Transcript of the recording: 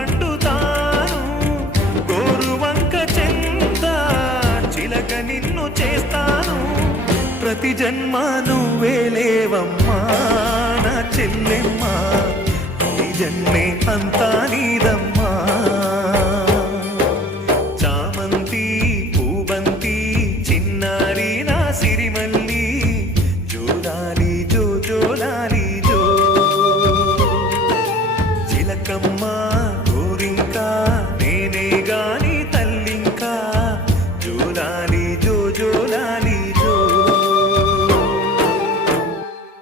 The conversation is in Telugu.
పండుతాను గోరువంక చెంత చిలక నిన్ను చేస్తాను ప్రతి జన్మ నువ్వేలేవమ్మా నా చెల్లెమ్మ ఈ జన్మే అంతా నీదమ్మ